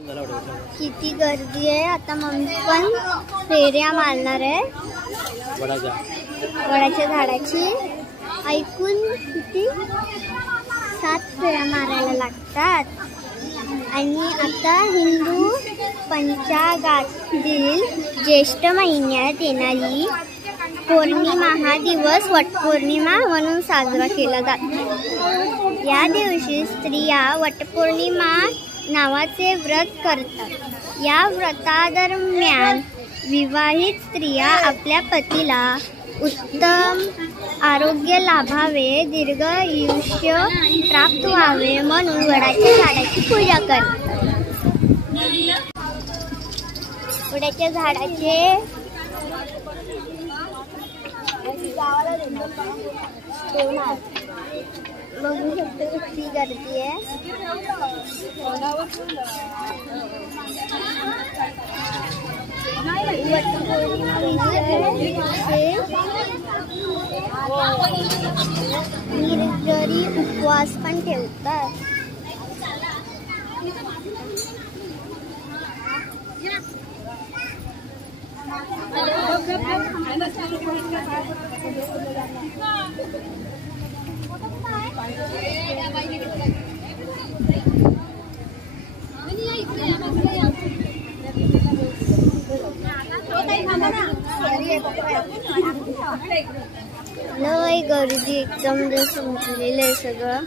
किती गर्दी आहे. आता मम्मी पण फेऱ्या मारणार आहे वडाच्या झाडाची. ऐकून किती 7 फेऱ्या मारायला लागतात. आणि आता हिंदू पंचांगातील ज्येष्ठ महिन्यात येणारी पौर्णिमा हा दिवस वटपौर्णिमा म्हणून साजरा केला जातो. या दिवशी स्त्रिया वटपौर्णिमा नावाचे व्रत करतात. या व्रतादरम्यान विवाहित स्त्रिया आपल्या पतीला उत्तम आरोग्य लाभावे, दीर्घ आयुष्य प्राप्त व्हावे म्हणून वडाच्या झाडाची पूजा करतात. वडाच्या झाडाचे बघू शकतो किती गर्दी आहे. निर्जरी उपवास पण ठेवतात. लय गर्दी एकदम संपलेलं आहे सगळं.